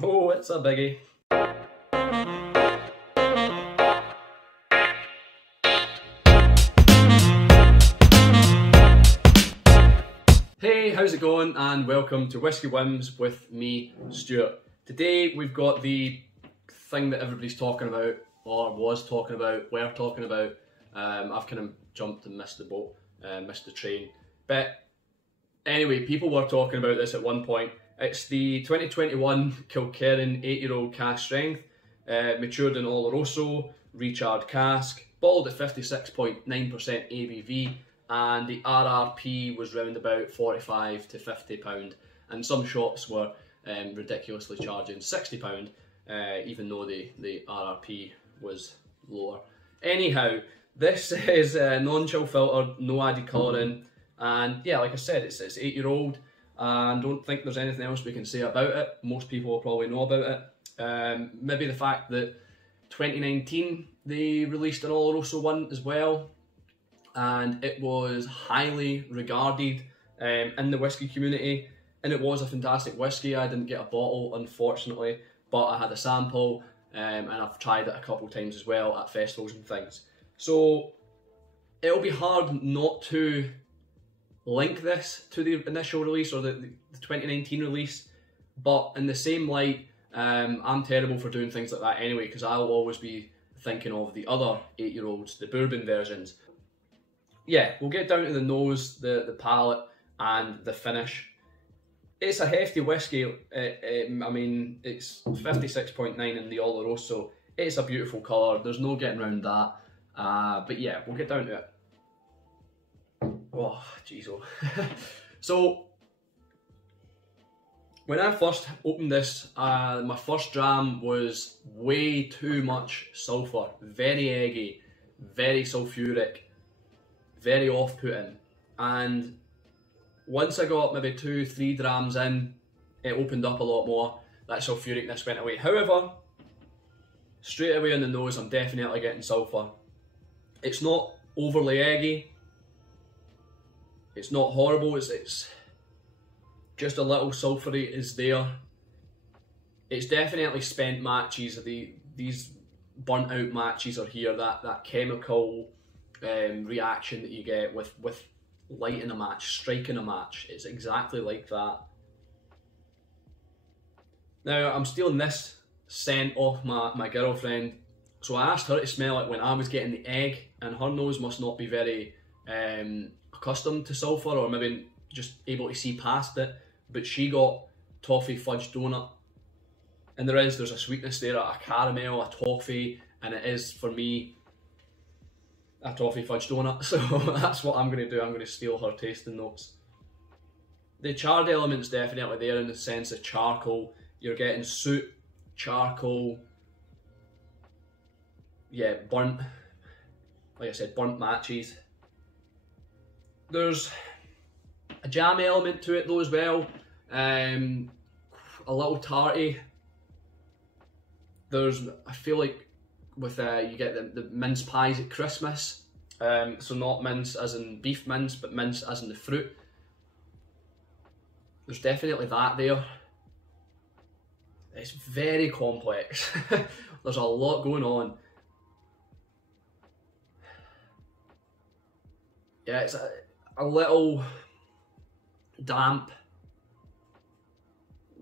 Oh, it's a biggie. Hey, how's it going? And welcome to Whiskey Whims with me, Stuart. Today we've got the thing that everybody's talking about, or was talking about, we're talking about. I've kind of jumped and missed the boat, missed the train. But anyway, people were talking about this at one point. It's the 2021 Kilkerran 8-year-old cask strength, matured in Oloroso, recharred cask, bottled at 56.9% ABV, and the RRP was round about £45 to £50, and some shops were ridiculously charging £60, even though the RRP was lower. Anyhow, this is non-chill filtered, no added colouring, and yeah, like I said, it's 8-year-old, and don't think there's anything else we can say about it. Most people will probably know about it. Maybe the fact that 2019 they released an Oloroso one as well, and it was highly regarded in the whiskey community, and it was a fantastic whiskey. I didn't get a bottle, unfortunately, but I had a sample, and I've tried it a couple times as well at festivals and things. So it'll be hard not to link this to the initial release or the 2019 release, but in the same light, I'm terrible for doing things like that anyway, because I'll always be thinking of the other 8-year-olds, the bourbon versions. Yeah, we'll get down to the nose, the palate, and the finish. It's a hefty whiskey. I mean, it's 56.9 in the Oloroso. It's a beautiful colour. There's no getting around that. But yeah, we'll get down to it. Oh, jeez. So, when I first opened this, my first dram was way too much sulphur. Very eggy, very sulphuric, very off-putting. And once I got maybe 2-3 drams in, it opened up a lot more. That sulphuricness went away. However, straight away on the nose, I'm definitely getting sulphur. It's not overly eggy. It's not horrible. It's just a little sulphury is there. It's definitely spent matches. These burnt out matches are here. That chemical reaction that you get with lighting a match, striking a match. It's exactly like that. Now I'm stealing this scent off my girlfriend, so I asked her to smell it when I was getting the egg, and her nose must not be very accustomed to sulphur, or maybe just able to see past it, but she got toffee fudge donut, and there's a sweetness there, a caramel, a toffee, and it is for me a toffee fudge donut. So that's what I'm going to do. I'm going to steal her tasting notes. The charred element's definitely there in the sense of charcoal. You're getting soot, charcoal, yeah, burnt, like I said, burnt matches. There's a jam element to it though as well, a little tarty. I feel like with you get the mince pies at Christmas, so not mince as in beef mince, but mince as in the fruit. There's definitely that there. It's very complex. There's a lot going on. Yeah, it's a little damp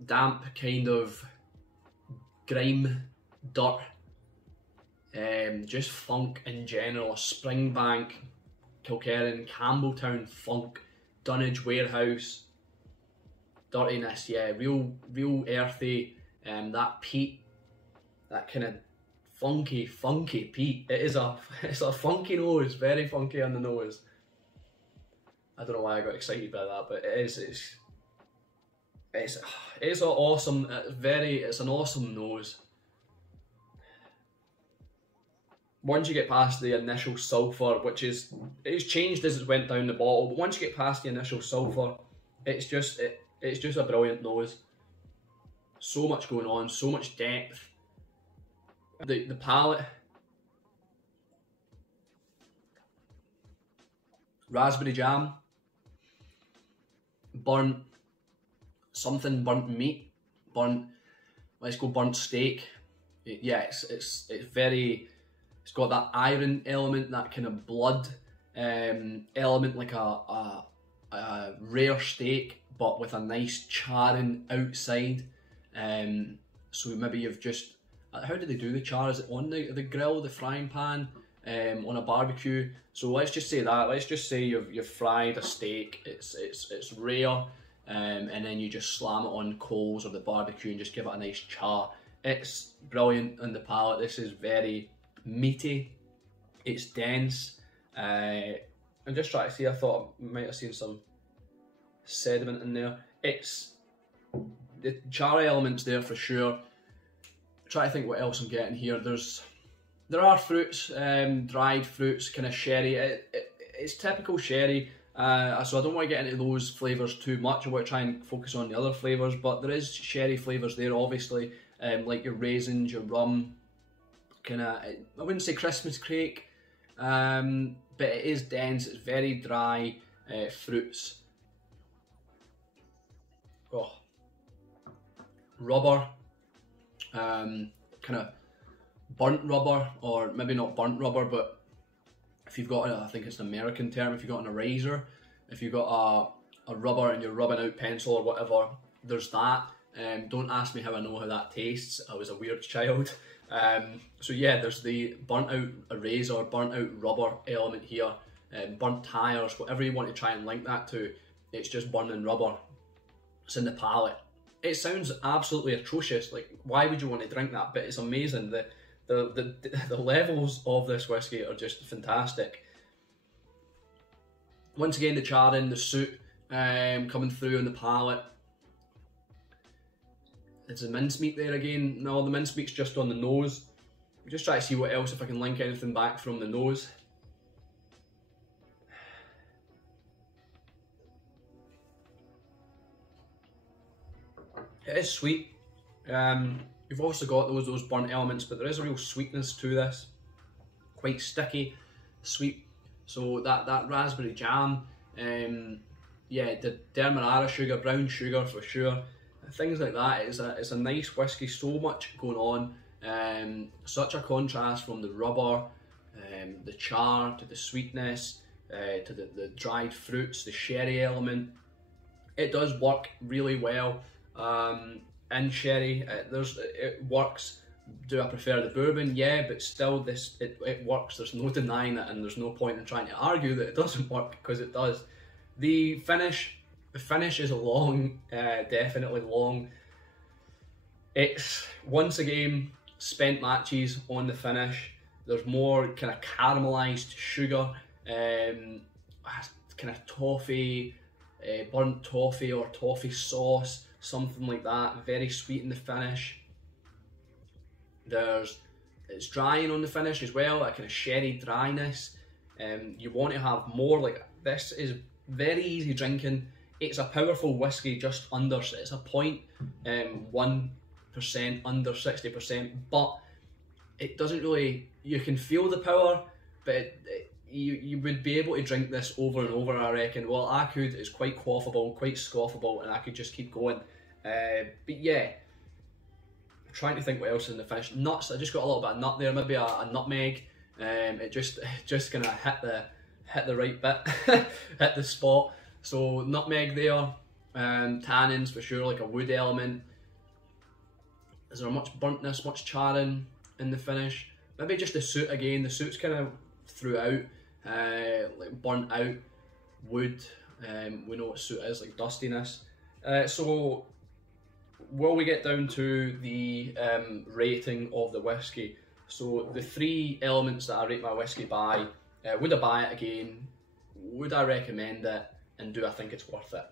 kind of grime, dirt, just funk in general. Springbank, Kilkerran, Campbelltown funk, Dunnage Warehouse, dirtiness, yeah, real earthy, that peat, that kind of funky peat. It's a funky nose, very funky on the nose. I don't know why I got excited by that, but it's an awesome, it's an awesome nose. Once you get past the initial sulphur, it's changed as it went down the bottle, but once you get past the initial sulphur, it's just a brilliant nose. So much going on, so much depth. The palate, raspberry jam, burnt meat, burnt let's go burnt steak. Yeah, it's very, it's got that iron element, that kind of blood element, like a rare steak, but with a nice charring outside. So maybe you've just, how do they do the char? Is it on the grill, the frying pan, on a barbecue? So let's just say that. Let's just say you've fried a steak. It's rare, and then you just slam it on coals or the barbecue and just give it a nice char. It's brilliant on the palate. This is very meaty. It's dense. I'm just trying to see. I thought I might have seen some sediment in there. It's the char elements there for sure. Try to think what else I'm getting here. There are fruits, dried fruits, kind of sherry. It's typical sherry, so I don't want to get into those flavours too much. I want to try and focus on the other flavours, but there is sherry flavours there, obviously, like your raisins, your rum, kind of, I wouldn't say Christmas cake, but it is dense. It's very dry fruits. Oh, rubber, kind of burnt rubber, or maybe not burnt rubber, but if you've got, I think it's an American term, if you've got an eraser, if you've got a rubber and you're rubbing out pencil or whatever, there's that. Don't ask me how I know how that tastes. I was a weird child. So yeah, there's the burnt out eraser, burnt out rubber element here, burnt tires, whatever you want to try and link that to. It's just burning rubber. It's in the palate. It sounds absolutely atrocious. Like, why would you want to drink that? But it's amazing. The levels of this whiskey are just fantastic. Once again, the charring, the soot coming through on the palate. Is the mincemeat there again? No, the mincemeat's just on the nose. Just try to see what else, if I can link anything back from the nose. It is sweet. You've also got those burnt elements, but there is a real sweetness to this. Quite sticky, sweet. So that raspberry jam, yeah, the demerara sugar, brown sugar for sure. Things like that. It's a nice whiskey. So much going on. Such a contrast from the rubber, the char, to the sweetness, to the dried fruits, the sherry element. It does work really well. In sherry, it works. Do I prefer the bourbon? Yeah, but still, it works. There's no denying it, and there's no point in trying to argue that it doesn't work, because it does. The finish is long, definitely long. It's once again spent matches on the finish. There's more kind of caramelized sugar, kind of toffee, burnt toffee or toffee sauce, something like that. Very sweet in the finish. It's drying on the finish as well, that kind of sherry dryness. You want to have more. Like, this is very easy drinking. It's a powerful whiskey, just under, it's a 0.1% under 60%, but it doesn't really, you can feel the power, but you would be able to drink this over and over, I reckon. Well, I could. It's quite quaffable, quite scoffable, and I could just keep going. But yeah, I'm trying to think what else is in the finish. Nuts, I just got a little bit of nut there, maybe a nutmeg. It just kind of hit the right bit, hit the spot. So nutmeg there, tannins for sure, like a wood element. Is there much burntness, much charring in the finish? Maybe just the soot again. The soot's kind of throughout, like burnt out wood. We know what soot is, like dustiness. So will we get down to the rating of the whiskey? So the three elements that I rate my whiskey by, would I buy it again? Would I recommend it? And do I think it's worth it?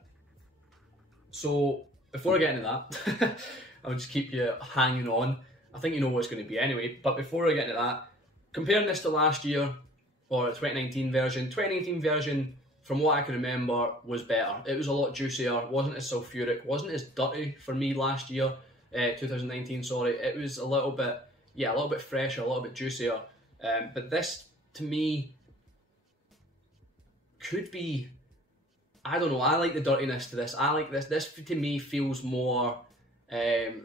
So before I get into that, I'll just keep you hanging on. I think you know what it's going to be anyway, but before I get into that, comparing this to last year, or 2019 version, 2019 version, from what I can remember, was better. It was a lot juicier, wasn't as sulfuric, wasn't as dirty for me last year, 2019, sorry. It was a little bit, yeah, a little bit fresher, a little bit juicier. But this, to me, could be, I don't know, I like the dirtiness to this. I like this. This, to me, feels more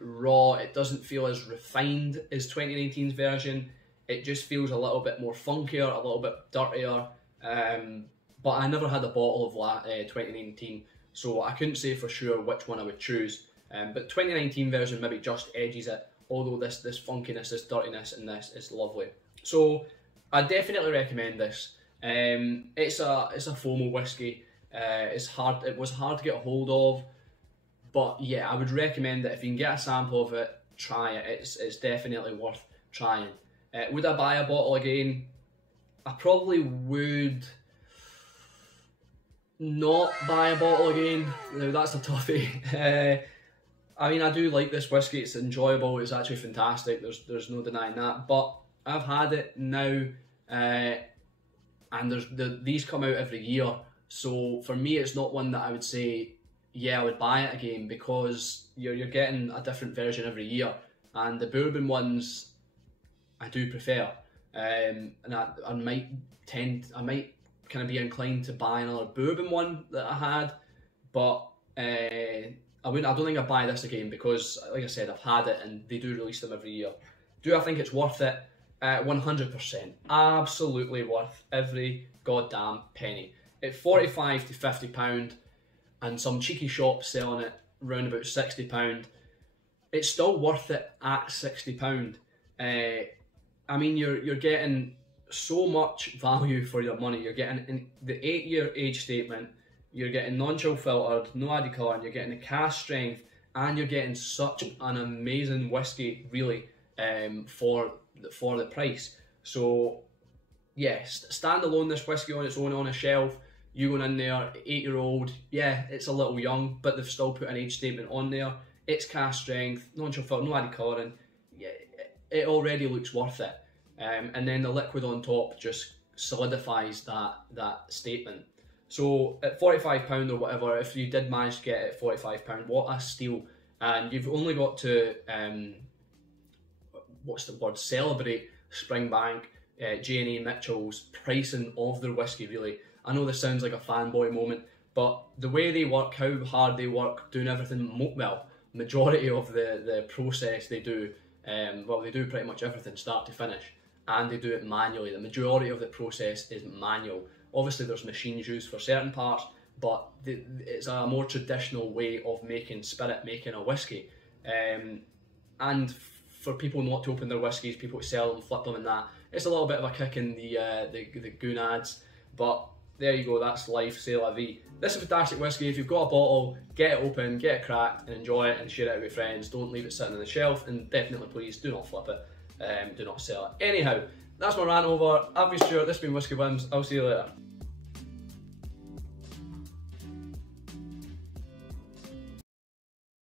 raw. It doesn't feel as refined as 2019's version. It just feels a little bit more funkier, a little bit dirtier. But I never had a bottle of 2019, so I couldn't say for sure which one I would choose. But 2019 version maybe just edges it, although this funkiness, this dirtiness in this is lovely. So I definitely recommend this. It's a FOMO whiskey. It was hard to get a hold of, but yeah, I would recommend that if you can get a sample of it, try it. It's definitely worth trying. Would I buy a bottle again? I probably would not buy a bottle again. Now that's a toughie. I mean, I do like this whiskey. It's enjoyable. It's actually fantastic. There's no denying that. But I've had it now, and these come out every year. So for me, it's not one that I would say, yeah, I would buy it again, because you're getting a different version every year, and the bourbon ones I do prefer. And I might kind of be inclined to buy another bourbon one that I had, but I don't think I'd buy this again, because like I said, I've had it and they do release them every year. Do I think it's worth it? 100%. Absolutely worth every goddamn penny. At £45 to £50, and some cheeky shops selling it round about £60, it's still worth it at £60. I mean, you're getting so much value for your money. You're getting the 8-year age statement, you're getting non-chill filtered, no added colour, and you're getting the cask strength, and you're getting such an amazing whiskey, really, for the price. So yes, standalone, this whiskey on its own on a shelf, you going in there, 8-year-old, yeah, it's a little young, but they've still put an age statement on there. It's cask strength, non-chill filtered, no added colouring. Yeah, it already looks worth it. And then the liquid on top just solidifies that statement. So at £45 or whatever, if you did manage to get it at £45, what a steal. And you've only got to, celebrate Springbank, J&A Mitchell's pricing of their whiskey, really. I know this sounds like a fanboy moment, but the way they work, how hard they work, doing everything, well, majority of the process they do, they do pretty much everything start to finish, and they do it manually. The majority of the process is manual. Obviously there's machines used for certain parts, but it's a more traditional way of making spirit, making a whiskey. And for people not to open their whiskies, people to sell them, flip them and that, it's a little bit of a kick in the gonads, but there you go, that's life, c'est la vie. This is a fantastic whiskey. If you've got a bottle, get it open, get it cracked, and enjoy it and share it with friends. Don't leave it sitting on the shelf, and definitely please do not flip it, do not sell it. Anyhow, that's my rant over. I've been Stuart, this has been Whiskey Whims. I'll see you later.